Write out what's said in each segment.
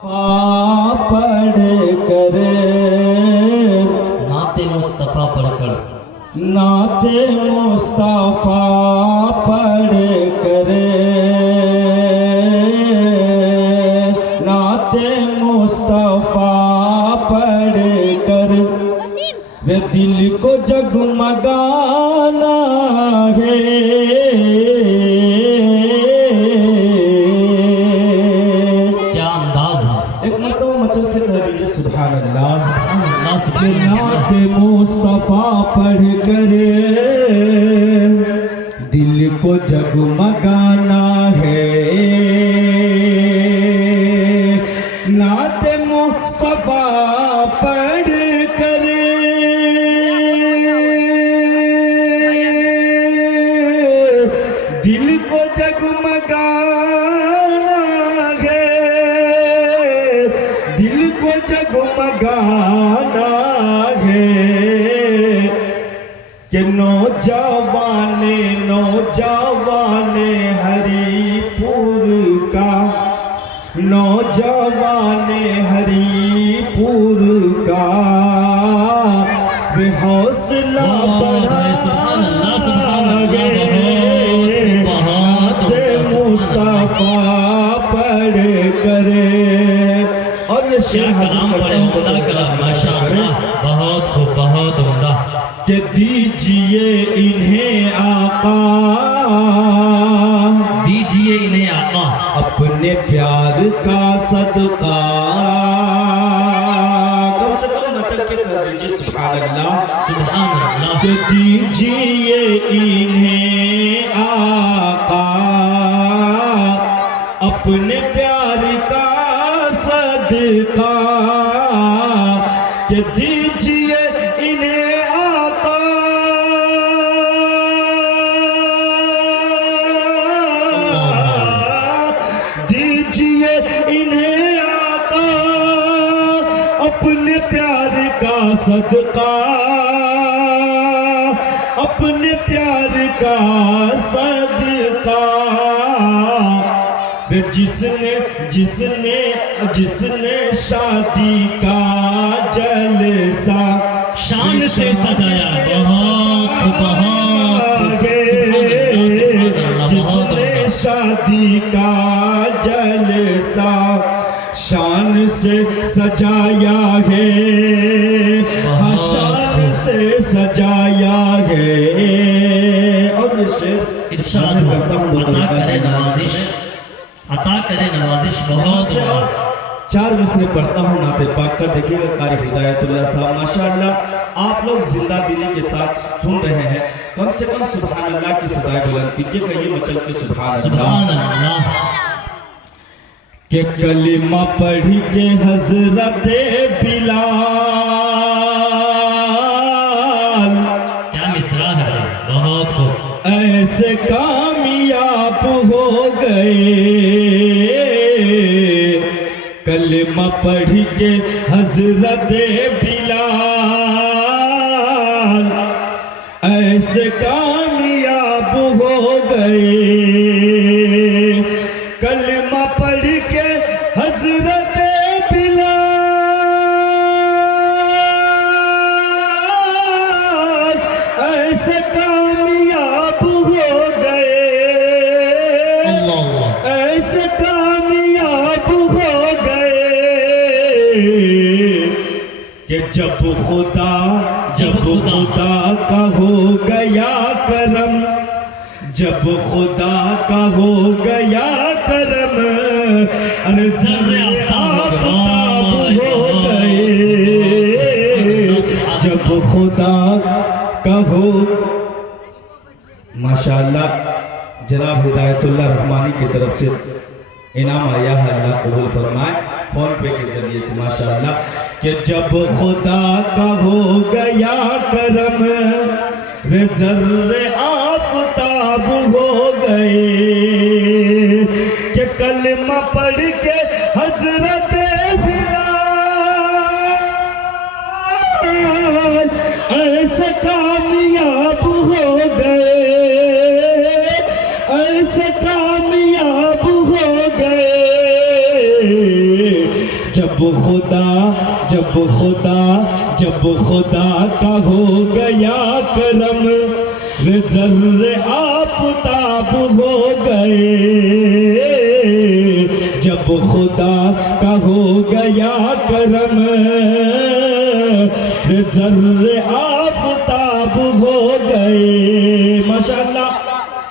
पढ़ कर नाते मुस्तफ़ा पढ़कर नाते मुस्तफ़ा पढ़ कर नाते मुस्तफ़ा पढ़ कर रे दिल को जगमगाना है सुभान अल्लाह नात मुस्तफ़ा पढ़ कर दिल को जगमगाना है नात मुस्तफ़ा पढ़ कर दिल को जगमगाना है दिल को जगमगाना है कि नौजवाने हरिपुर का नौजवाने हरिपुर का वे हौसला बढ़ा मुस्तफ़ा पढ़ करे और ये शेर कलाम पढ़े उम्दा कलाम माशाअल्लाह बहुत खूब बहुत उम्दा कि दीजिए इन्हें आका दीजिए इन्हें आका अपने प्यार का सदका कम से कम मचल के कर दीजिए सुभान अल्लाह सुभान अल्लाह कि दीजिए इन्हें आका अपने प्यार का सदका कि दीजिए इन्हें आका दीजिए इन्हें आका अपने प्यार का सदका अपने प्यार का सदका जिसने जिसने जिसने शादी का जलसा शान से सजाया बहुत जिसने शादी का जलसा शान से सजाया है हाँ शान से सजाया है और शेर इरशाद करता हूँ अता करे नवाजिश अता करे नवाजिश बहुत चार मिसरे पढ़ता हूँ नाते पाक का। देखिएगा कारी हिदायतुल्लाह साहब माशाअल्लाह आप लोग जिंदा दिली के साथ सुन रहे हैं। कम से कम सुभान अल्लाह की सदाएं बुलंद कीजिएगा ये मचल के सुभान अल्लाह के कलिमा पढ़ी के हजरत बिलाल क्या मिसरा है भाई बहुत खूब ऐसे कामयाब हो गए कलिमा पढ़ के हजरत बिलाल ऐसे कामयाब हो गए कलिमा पढ़ के हजरत बिलाल ऐसे कामयाब हो गए ऐसे कामयाब हो गए कि जब खुदा का हो गया करम जब खुदा का हो गया करम अरे ज़र्रे आफ़ताब हो गए जब खुदा का हो माशाअल्लाह जनाब हिदायतुल्लाह रहमानी की तरफ से इनाम आया है अल्लाह कबूल फरमाए फोन पे के जरिए से माशाअल्लाह कि जब खुदा का हो गया करम रे ज़र्रे आफ़ताब हो गए कि कलमा पढ़ के हजरत बिलाल ऐसे कामयाब हो गए ऐसे कामयाब हो गए جب خدا کا ہو گیا کرم ذرے آفتاب ہو گئے جب خدا کا ہو گیا کرم ذرے آفتاب ہو گئے ماشاءاللہ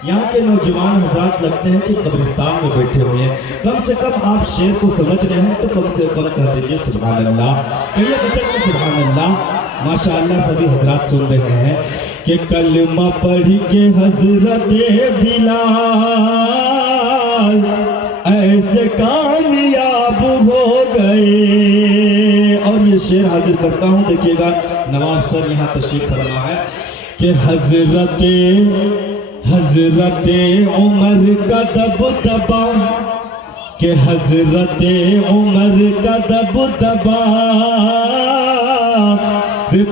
یہاں کے نوجوان حضرات لگتے ہیں کہ قبرستان میں بیٹھے ہوئے ہیں کم سے کم آپ شعر کو سمجھ رہے ہیں تو کم سے کم کہہ دیجئے سبحان اللہ کہیے بچے کو سبحان اللہ ماشاءاللہ سبھی حضرات سن رہے ہیں کہ کلمہ پڑھ کے حضرت بلال ایسے کامیاب ہو گئے اور یہ شعر حاضر کرتا ہوں دیکھیے گا نواب سر یہاں تشریف فرما ہے کہ حضرت عمر کا دبدبا کہ حضرت عمر کا دبدبا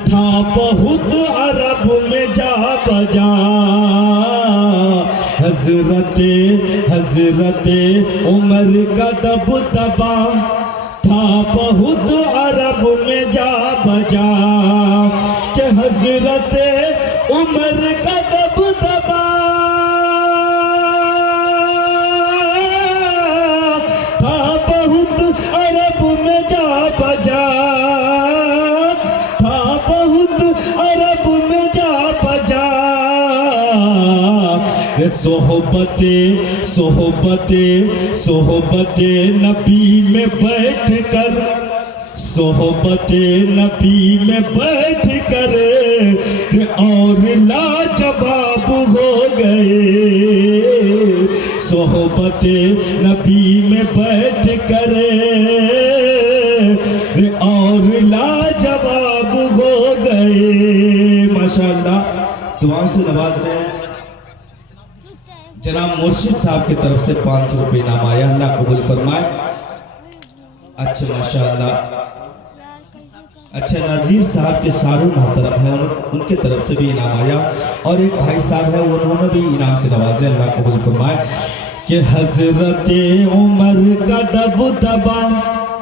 تھا بہت عرب میں جا بجا حضرت عمر کا دبدبا تھا بہت عرب میں جا بجا کہ حضرت عمر کا دبدبا تھا بہت عرب میں جا بجا تھا بہت عرب میں جا بجا صحبت نبی میں بیٹھ کر صحبت نبی میں بیٹھ کر اور لاجواب ہو گئے صحبت نبی میں بیٹھ کر اور لاجواب ہو گئے ماشاءاللہ دعاؤں سے نواز رہے ہیں جناب مرشد صاحب کی طرف سے 500 روپے انعام آیا اللہ قبول فرمائے اچھا ماشاءاللہ اچھا نذیر صاحب کے سارے محترم ہیں ان کے طرف سے بھی انعام آیا اور ایک بھائی صاحب ہے انہوں نے بھی انعام سے نوازے اللہ قبول فرمائے کہ حضرت عمر کا دبدبا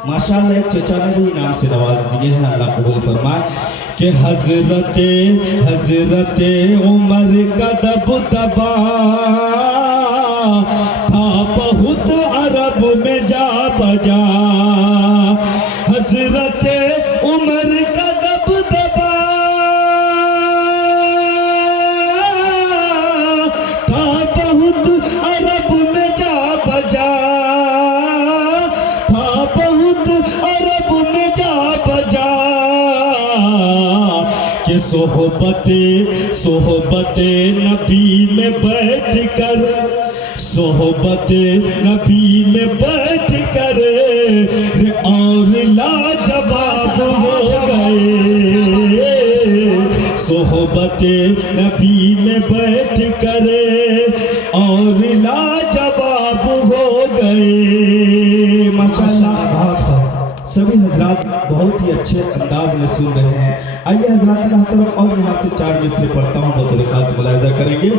ماشاءاللہ ایک چچا نے بھی انعام سے نواز دیے ہیں اللہ قبول فرمائے کہ حضرت عمر کا دبدبا تھا بہت عرب میں جا بجا حضرت عمر کا دبدبا تھا بہت عرب میں جا بجا تھا بہت عرب میں جا بجا کہ صحبت نبی میں بیٹھ کر صحبت نبی میں بیٹھ کر اور لاجواب ہو گئے صحبت نبی میں بیٹھ کر اور لاجواب ہو گئے ماشاءاللہ بہت سبھی حضرات بہت ہی اچھے انداز میں سن رہے ہیں آئیے حضرات محترم اور یہاں سے 4 مصرے پڑھتا ہوں بطور خاص ملاحظہ کریں گے